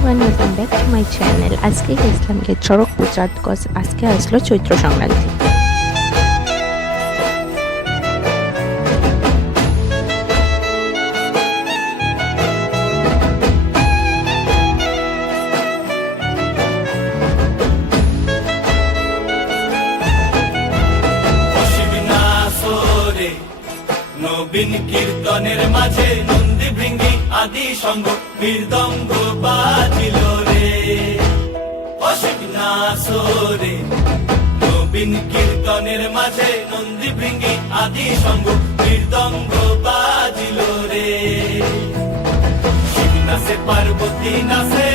Everyone, welcome back to my channel. আজকে গেছিলাম গিয়ে চড়কপুর চাঁদগঞ্জ। আজকে আসলো চৈত্র সংক্রান্তি। নবীন কীর্তনের মাঝে নন্দী ভৃঙ্গি আদি সঙ্গ মৃদঙ্গ বাজিল রে। অশিবনাসরে নবীন কীর্তনের মাঝে নন্দী ভৃঙ্গি আদি সঙ্গ মৃদঙ্গ বাজিল রে। শিব নাচে পার্বতী নাচে